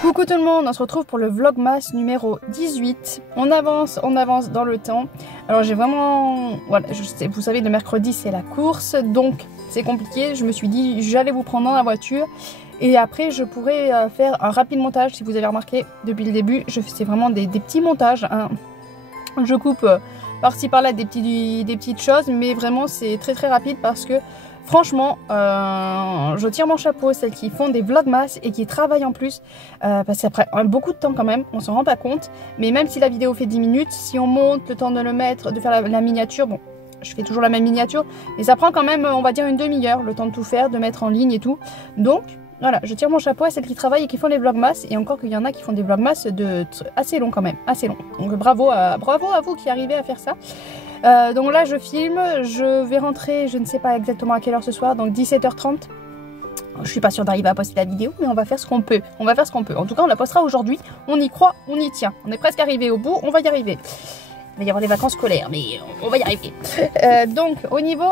Coucou tout le monde, on se retrouve pour le Vlogmas numéro 18. On avance dans le temps. Alors j'ai vraiment... Voilà, vous savez, le mercredi c'est la course, donc c'est compliqué. Je me suis dit j'allais vous prendre dans la voiture et après je pourrais faire un rapide montage. Si vous avez remarqué depuis le début, je fais vraiment des petits montages. Hein. Je coupe par-ci par-là des petites choses, mais vraiment c'est très rapide parce que... Franchement, je tire mon chapeau à celles qui font des vlogmas et qui travaillent en plus. Parce qu'après beaucoup de temps quand même, on s'en rend pas compte. Mais même si la vidéo fait 10 minutes, si on monte le temps de le mettre, de faire la miniature, bon, je fais toujours la même miniature. Mais ça prend quand même, on va dire, une demi-heure, le temps de tout faire, de mettre en ligne et tout. Donc, voilà, je tire mon chapeau à celles qui travaillent et qui font des vlogmas. Et encore qu'il y en a qui font des vlogmas assez longs quand même, assez longs. Donc bravo à vous qui arrivez à faire ça. Donc là je filme, je vais rentrer, je ne sais pas exactement à quelle heure ce soir, donc 17h30. Je suis pas sûre d'arriver à poster la vidéo, mais on va faire ce qu'on peut. On va faire ce qu'on peut. En tout cas, on la postera aujourd'hui. On y croit, on y tient. On est presque arrivé au bout, on va y arriver. Il va y avoir les vacances scolaires, mais on va y arriver. Donc, au niveau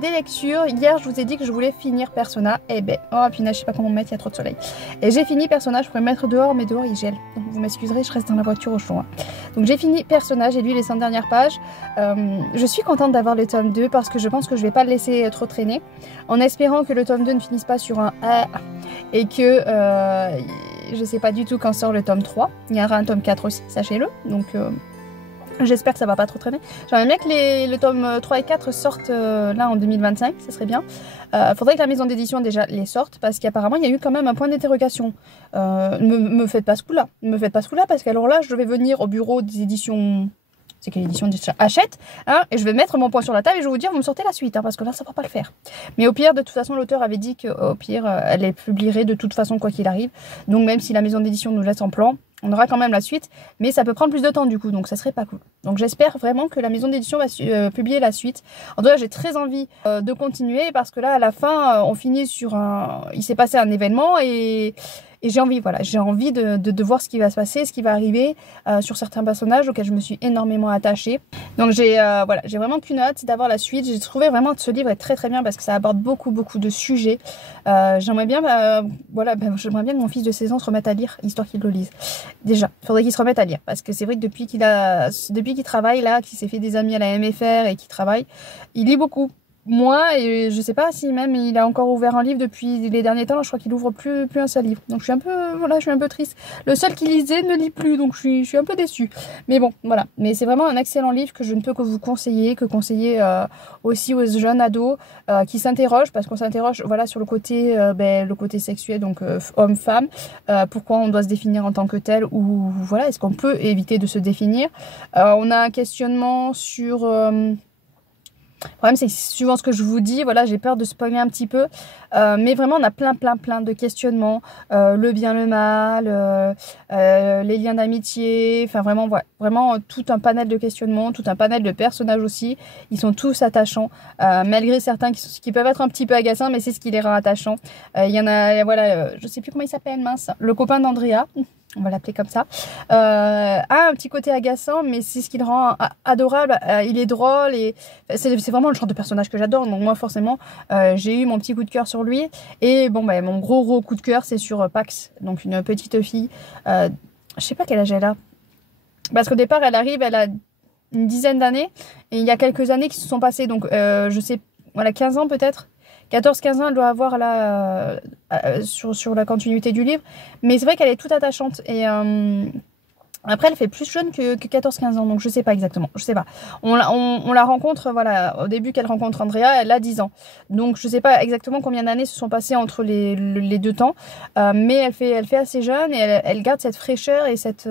des lectures, hier, je vous ai dit que je voulais finir Persona. Eh ben, oh punaise, je sais pas comment me mettre, il y a trop de soleil. Et j'ai fini Persona, je pourrais me mettre dehors, mais dehors, il gèle. Donc, vous m'excuserez, je reste dans la voiture au chaud. Hein. Donc, j'ai fini Persona, j'ai lu les 100 dernières pages. Je suis contente d'avoir le tome 2 parce que je pense que je vais pas le laisser trop traîner. En espérant que le tome 2 ne finisse pas sur un A et que... je sais pas du tout quand sort le tome 3. Il y aura un tome 4 aussi, sachez-le. Donc... j'espère que ça va pas trop traîner. J'aimerais bien que le tome 3 et 4 sortent là en 2025, ça serait bien. Faudrait que la maison d'édition déjà les sorte parce qu'apparemment il y a eu quand même un point d'interrogation. Me faites pas ce coup-là. Ne me faites pas ce coup-là parce qu'alors là je vais venir au bureau des éditions... C'est quelle édition Hachette, hein, et je vais mettre mon point sur la table et je vais vous dire, vous me sortez la suite, hein, parce que là, ça ne va pas le faire. Mais au pire, de toute façon, l'auteur avait dit qu'au pire, elle les publierait de toute façon, quoi qu'il arrive. Donc, même si la maison d'édition nous laisse en plan, on aura quand même la suite, mais ça peut prendre plus de temps du coup, donc ça serait pas cool. Donc, j'espère vraiment que la maison d'édition va publier la suite. En tout cas, j'ai très envie de continuer parce que là, à la fin, on finit sur un... Il s'est passé un événement et j'ai envie, voilà, j'ai envie de voir ce qui va se passer, ce qui va arriver sur certains personnages auxquels je me suis énormément attachée. Donc voilà, j'ai vraiment qu'une hâte d'avoir la suite. J'ai trouvé vraiment que ce livre est très bien parce que ça aborde beaucoup de sujets. J'aimerais bien, j'aimerais bien que mon fils de 16 ans se remette à lire, histoire qu'il le lise. Déjà, il faudrait qu'il se remette à lire parce que c'est vrai que depuis qu'il travaille là, qu'il s'est fait des amis à la MFR et qu'il travaille, il lit beaucoup. Moi, et je sais pas si même il a encore ouvert un livre depuis les derniers temps, je crois qu'il ouvre plus un seul livre. Donc je suis un peu, voilà, je suis un peu triste. Le seul qui lisait ne lit plus, donc je suis un peu déçue. Mais bon, voilà. Mais c'est vraiment un excellent livre que je ne peux que vous conseiller, aussi aux jeunes ados qui s'interrogent, parce qu'on s'interroge, voilà, sur le côté sexuel, donc homme-femme. Pourquoi on doit se définir en tant que tel, ou voilà, est-ce qu'on peut éviter de se définir. On a un questionnement sur... Le problème, c'est que suivant ce que je vous dis, voilà, j'ai peur de spoiler un petit peu. Mais vraiment, on a plein de questionnements. Le bien, le mal, les liens d'amitié. Enfin, vraiment, ouais, vraiment tout un panel de questionnements, tout un panel de personnages aussi. Ils sont tous attachants, malgré certains qui peuvent être un petit peu agaçants, mais c'est ce qui les rend attachants. Il y en a, voilà, je sais plus comment il s'appelle, mince. Le copain d'Andrea. On va l'appeler comme ça, a un petit côté agaçant, mais c'est ce qui le rend adorable. Il est drôle et c'est vraiment le genre de personnage que j'adore. Donc moi forcément, j'ai eu mon petit coup de cœur sur lui. Et bon, mon gros coup de cœur, c'est sur Pax, donc une petite fille. Je sais pas quel âge elle a, parce qu'au départ, elle a une dizaine d'années, et il y a quelques années qui se sont passées. Donc je sais, voilà, 15 ans peut-être. 14-15 ans, elle doit avoir là sur la continuité du livre. Mais c'est vrai qu'elle est toute attachante. Et après, elle fait plus jeune que 14-15 ans. Donc, je sais pas exactement. Je sais pas. On la rencontre, voilà, au début qu'elle rencontre Andrea, elle a 10 ans. Donc, je sais pas exactement combien d'années se sont passées entre les deux temps. Mais elle fait assez jeune et elle garde cette fraîcheur et cette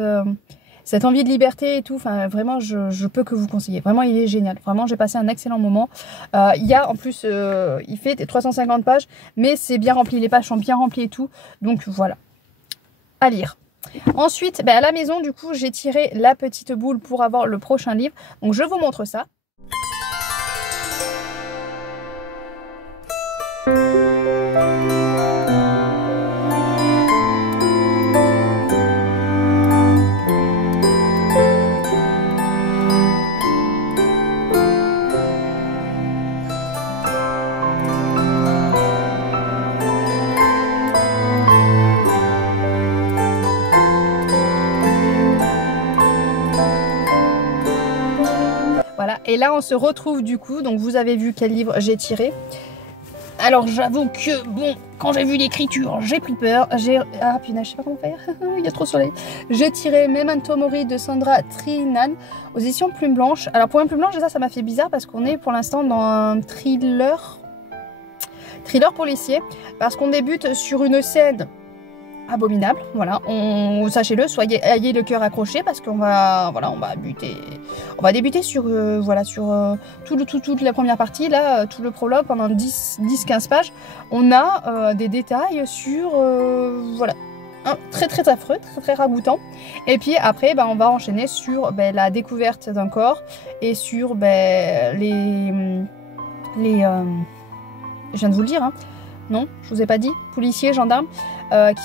envie de liberté et tout, enfin vraiment je peux que vous conseiller. Vraiment il est génial, vraiment j'ai passé un excellent moment. Il y a en plus, il fait 350 pages, mais c'est bien rempli, les pages sont bien remplies et tout, donc voilà, à lire. Ensuite, à la maison du coup j'ai tiré la petite boule pour avoir le prochain livre, donc je vous montre ça. Et là on se retrouve du coup, donc vous avez vu quel livre j'ai tiré. Alors j'avoue que bon, quand j'ai vu l'écriture, j'ai pris peur. Ah punaise, je sais pas comment faire, il y a trop de soleil. J'ai tiré Memento Mori de Sandra Trinan aux éditions Plume Blanche. Alors pour une Plume Blanche, ça m'a fait bizarre parce qu'on est pour l'instant dans un thriller policier. Parce qu'on débute sur une scène abominable, voilà, sachez-le, ayez le cœur accroché parce qu'on va, voilà, on va débuter sur, voilà, sur toute la première partie, là, tout le prologue pendant 10-15 pages, on a des détails sur, voilà, très très affreux, très très ragoûtant, et puis après, on va enchaîner sur la découverte d'un corps et sur les je viens de vous le dire, hein. Non, je vous ai pas dit, policiers, gendarmes,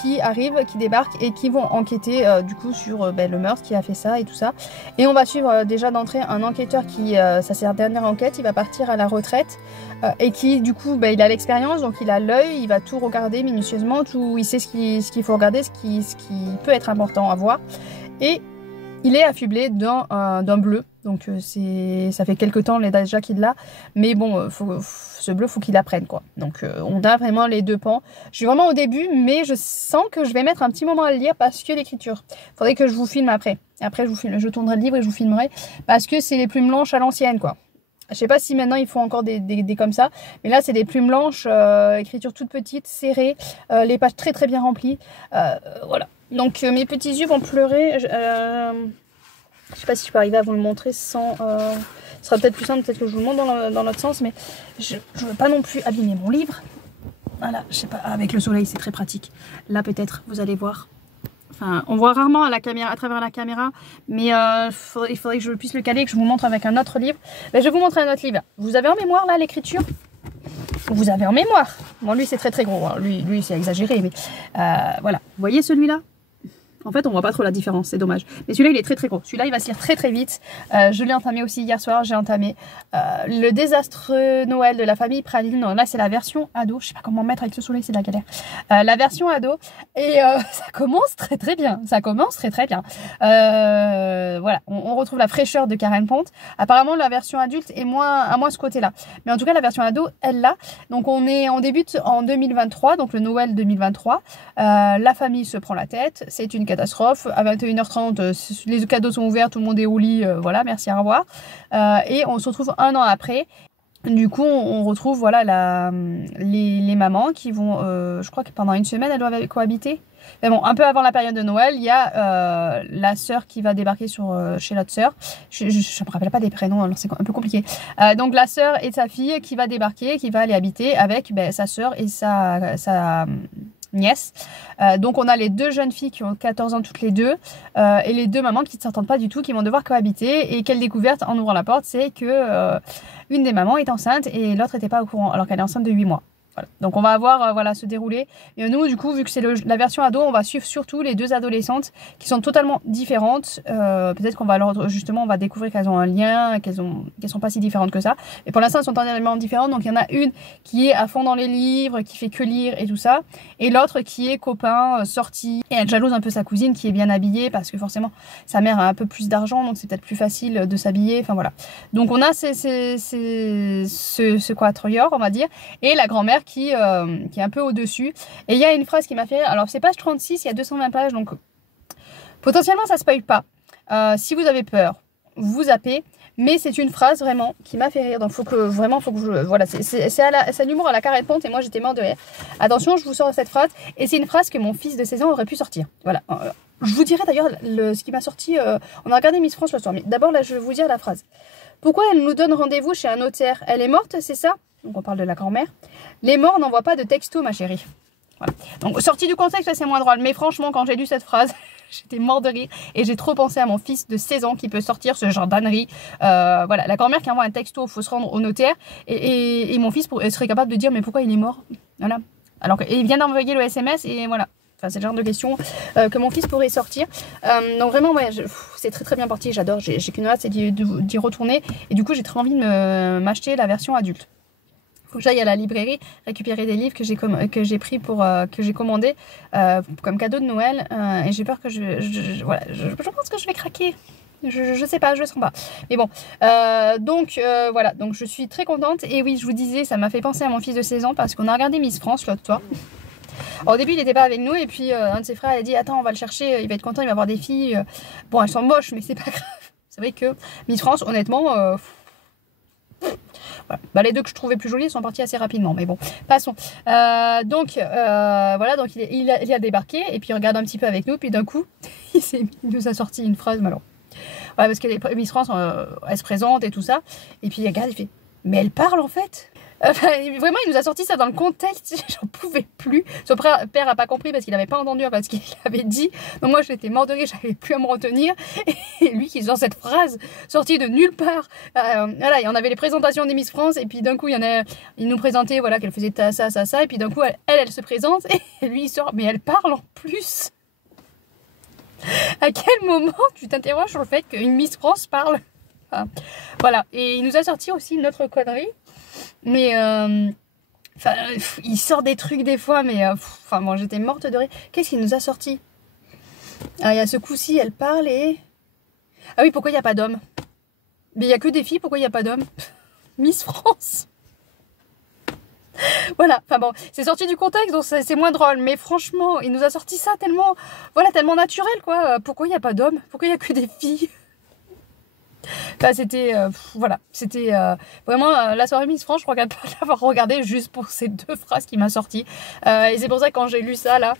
qui arrivent, qui débarquent et qui vont enquêter du coup sur le meurtre qui a fait ça et tout ça. Et on va suivre déjà d'entrée un enquêteur qui, ça c'est sa dernière enquête, il va partir à la retraite et qui du coup, il a l'expérience, donc il a l'œil, il va tout regarder minutieusement, il sait ce qu'il faut regarder, ce qui peut être important à voir. Et il est affublé d'un bleu, donc ça fait quelques temps déjà qu'il l'a, mais bon, ce bleu, faut qu'il apprenne quoi. Donc on a vraiment les deux pans. Je suis vraiment au début, mais je sens que je vais mettre un petit moment à le lire parce que l'écriture. Faudrait que je vous filme après. Après, je tournerai le livre et je vous filmerai parce que c'est les plumes blanches à l'ancienne quoi. Je sais pas si maintenant ils font encore des comme ça, mais là c'est des plumes blanches, écriture toute petite, serrée, les pages très très bien remplies, voilà. Donc mes petits yeux vont pleurer. Je sais pas si je peux arriver à vous le montrer sans. Ce sera peut-être plus simple, peut-être que je vous le montre dans l'autre sens, mais je veux pas non plus abîmer mon livre. Voilà, je sais pas, avec le soleil c'est très pratique. Là peut-être, vous allez voir. Enfin, on voit rarement à travers la caméra, mais il faudrait que je puisse le caler et que je vous montre avec un autre livre. Je vais vous montrer un autre livre. Vous avez en mémoire là l'écriture? Vous avez en mémoire? Bon, lui c'est très très gros, hein. Lui c'est exagéré, mais voilà. Vous voyez celui-là? En fait, on voit pas trop la différence, c'est dommage. Mais celui-là, il est très très gros. Celui-là, il va se lire très très vite. Je l'ai entamé aussi hier soir. J'ai entamé le désastreux Noël de la famille Praline. Donc là, c'est la version ado. Je sais pas comment mettre avec ce soleil, c'est de la galère. La version ado. Et ça commence très très bien. Ça commence très très bien. Voilà, on retrouve la fraîcheur de Karen Pont. Apparemment, la version adulte est à moins ce côté-là. Mais en tout cas, la version ado, elle l'a. Donc on débute en 2023, donc le Noël 2023. La famille se prend la tête. C'est une catastrophe. À 21h30, les cadeaux sont ouverts, tout le monde est au lit, voilà, merci, au revoir. Et on se retrouve un an après. Du coup, on retrouve voilà les mamans qui vont, je crois que pendant une semaine, elles doivent cohabiter. Mais bon, un peu avant la période de Noël, il y a la sœur qui va débarquer chez l'autre sœur. Je ne me rappelle pas des prénoms, alors c'est un peu compliqué. Donc la sœur et sa fille qui va débarquer, qui va aller habiter avec sa sœur et sa nièce. Donc on a les deux jeunes filles qui ont 14 ans toutes les deux et les deux mamans qui ne s'entendent pas du tout, qui vont devoir cohabiter. Et quelle découverte en ouvrant la porte, c'est que une des mamans est enceinte et l'autre n'était pas au courant alors qu'elle est enceinte de 8 mois. Voilà. Donc on va voir voilà, se dérouler. Et nous, du coup, vu que c'est la version ado, on va suivre surtout les deux adolescentes qui sont totalement différentes. Peut-être qu'on va justement, on va découvrir qu'elles ont un lien, qu'elles sont pas si différentes que ça. Mais pour l'instant, elles sont totalement différentes. Donc il y en a une qui est à fond dans les livres, qui fait que lire et tout ça. Et l'autre qui est copain, sortie. Et elle jalouse un peu sa cousine qui est bien habillée parce que forcément, sa mère a un peu plus d'argent. Donc c'est peut-être plus facile de s'habiller. Enfin voilà. Donc on a ce quatuor, on va dire. Et la grand-mère qui est un peu au-dessus. Et il y a une phrase qui m'a fait rire. Alors, c'est page 36, il y a 220 pages, donc potentiellement, ça spoil pas. Si vous avez peur, vous zappez. Mais c'est une phrase vraiment qui m'a fait rire. Donc, faut que je... Voilà, c'est l'humour à la Karen Pont et moi, j'étais mort de rire. Attention, je vous sors cette phrase. Et c'est une phrase que mon fils de 16 ans aurait pu sortir. Voilà. Je vous dirai d'ailleurs ce qui m'a sorti. On a regardé Miss France le soir. Mais d'abord, là, je vais vous dire la phrase. Pourquoi elle nous donne rendez-vous chez un notaire? Elle est morte, c'est ça? Donc on parle de la grand-mère. Les morts n'envoient pas de texto, ma chérie. Voilà. Donc sorti du contexte, c'est moins drôle. Mais franchement, quand j'ai lu cette phrase, j'étais mort de rire. Et j'ai trop pensé à mon fils de 16 ans qui peut sortir ce genre d'ânerie. Voilà, la grand-mère qui envoie un texto, il faut se rendre au notaire. Et mon fils serait capable de dire, mais pourquoi il est mort? Voilà. Alors qu'il vient d'envoyer le SMS et voilà. Enfin, c'est le genre de questions que mon fils pourrait sortir. Donc vraiment, ouais, c'est très très bien parti. J'adore. J'ai qu'une hâte, c'est d'y retourner. Et du coup, j'ai très envie de m'acheter la version adulte. Faut que j'aille à la librairie récupérer des livres que j'ai pris que j'ai commandé comme cadeau de Noël et j'ai peur que voilà, je pense que je vais craquer. Je sais pas, je le sens pas. Mais bon, voilà, donc je suis très contente. Et oui, je vous disais, ça m'a fait penser à mon fils de 16 ans parce qu'on a regardé Miss France l'autre soir. Alors, au début, il n'était pas avec nous et puis un de ses frères a dit attends, on va le chercher, il va être content, il va voir des filles. Bon, elles sont moches, mais c'est pas grave. C'est vrai que Miss France, honnêtement, voilà. Bah, les deux que je trouvais plus jolies sont parties assez rapidement, mais bon, passons. Voilà, donc il a débarqué et puis il regarde un petit peu avec nous, puis d'un coup, il nous a sorti une phrase, alors. Ouais, parce que les Miss France, elles se présentent et tout ça, et puis il regarde, il fait mais elle parle en fait. Vraiment, il nous a sorti ça dans le contexte, j'en pouvais plus. Son père a pas compris parce qu'il n'avait pas entendu ce qu'il avait dit. Donc moi, j'étais mort de rire, j'arrivais plus à me retenir. Et lui qui sort cette phrase sortie de nulle part. Voilà, et on avait les présentations des Miss France et puis d'un coup, il nous présentait voilà qu'elle faisait ça, et puis d'un coup, elle se présente et lui il sort, mais elle parle en plus. À quel moment tu t'interroges sur le fait qu'une Miss France parle? Voilà, et il nous a sorti aussi une autre connerie. Mais il sort des trucs des fois, mais bon, j'étais morte de rire. Qu'est-ce qu'il nous a sorti? Il y a ce coup-ci, elle parle et... Ah oui, pourquoi il n'y a pas d'hommes? Mais il n'y a que des filles, pourquoi il n'y a pas d'hommes? Miss France. Voilà, bon, c'est sorti du contexte, donc c'est moins drôle. Mais franchement, il nous a sorti ça tellement, voilà, tellement naturel, quoi. Pourquoi il n'y a pas d'hommes? Pourquoi il n'y a que des filles? C'était voilà, c'était vraiment la soirée Miss France. Je regrette pas l'avoir regardé juste pour ces deux phrases qu'il m'a sorties. Et c'est pour ça que quand j'ai lu ça là,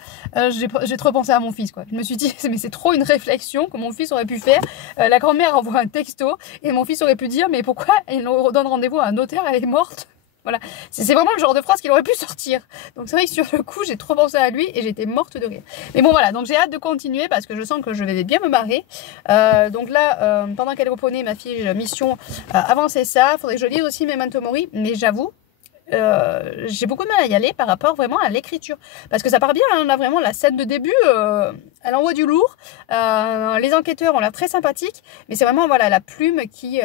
j'ai trop pensé à mon fils, quoi. Je me suis dit mais c'est trop une réflexion que mon fils aurait pu faire. La grand-mère envoie un texto et mon fils aurait pu dire mais pourquoi il donne rendez-vous à un notaire, elle est morte. Voilà, c'est vraiment le genre de phrase qu'il aurait pu sortir. Donc c'est vrai que sur le coup, j'ai trop pensé à lui et j'étais morte de rire. Mais bon voilà, donc j'ai hâte de continuer parce que je sens que je vais bien me marrer. Donc là, pendant qu'elle reprenait ma fille mission, avancer ça. Faudrait que je lise aussi Memento Mori, mais j'avoue, j'ai beaucoup de mal à y aller par rapport vraiment à l'écriture. Parce que ça part bien, hein, là vraiment la scène de début, elle envoie du lourd. Les enquêteurs ont l'air très sympathiques, mais c'est vraiment voilà la plume qui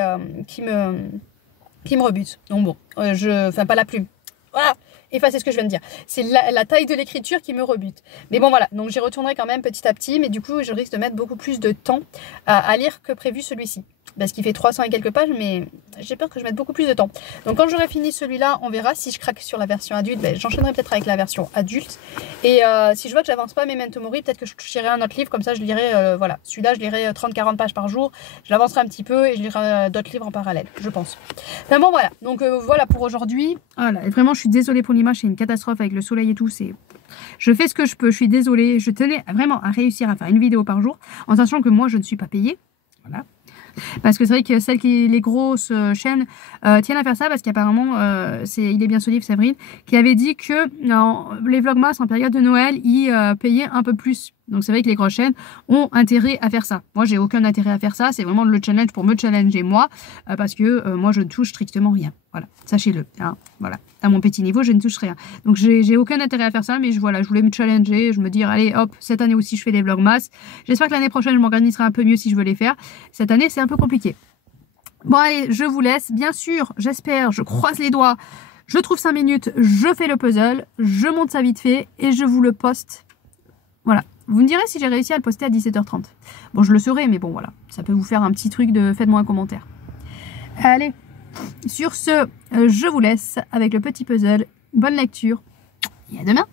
me rebute. Donc bon, enfin pas la plume. Voilà, effacez ce que je viens de dire. C'est la taille de l'écriture qui me rebute. Mais bon voilà, donc j'y retournerai quand même petit à petit, mais du coup je risque de mettre beaucoup plus de temps à lire que prévu celui-ci. Parce qu'il fait 300 et quelques pages, mais j'ai peur que je mette beaucoup plus de temps. Donc quand j'aurai fini celui-là, on verra. Si je craque sur la version adulte, j'enchaînerai peut-être avec la version adulte. Et si je vois que j'avance pas Memento Mori, peut-être que je toucherai un autre livre, comme ça je lirai, voilà. Celui-là, je lirai 30-40 pages par jour. Je l'avancerai un petit peu et je lirai d'autres livres en parallèle, je pense. Enfin bon, voilà. Donc voilà pour aujourd'hui. Voilà, et vraiment, je suis désolée pour l'image, c'est une catastrophe avec le soleil et tout. Je fais ce que je peux, je suis désolée. Je tenais vraiment à réussir à faire une vidéo par jour, en sachant que moi, je ne suis pas payée. Voilà. Parce que c'est vrai que les grosses chaînes tiennent à faire ça parce qu'apparemment, il est bien ce livre, Séverine, qui avait dit que les vlogmas en période de Noël, ils payaient un peu plus. Donc c'est vrai que les grosses chaînes ont intérêt à faire ça. Moi, j'ai aucun intérêt à faire ça. C'est vraiment le challenge pour me challenger moi, parce que moi, je ne touche strictement rien. Voilà, sachez-le. Hein, voilà, à mon petit niveau, je ne touche rien. Donc j'ai aucun intérêt à faire ça, mais voilà, je voulais me challenger, je me dire, allez, hop, cette année aussi, je fais des vlogmas. J'espère que l'année prochaine, je m'organiserai un peu mieux si je veux les faire. Cette année, c'est un peu compliqué. Bon, allez, je vous laisse. Bien sûr, j'espère, je croise les doigts. Je trouve 5 minutes, je fais le puzzle, je monte ça vite fait et je vous le poste. Voilà. Vous me direz si j'ai réussi à le poster à 17h30. Bon, je le saurai, mais bon, voilà. Ça peut vous faire un petit truc de faites-moi un commentaire. Allez, sur ce, je vous laisse avec le petit puzzle. Bonne lecture et à demain!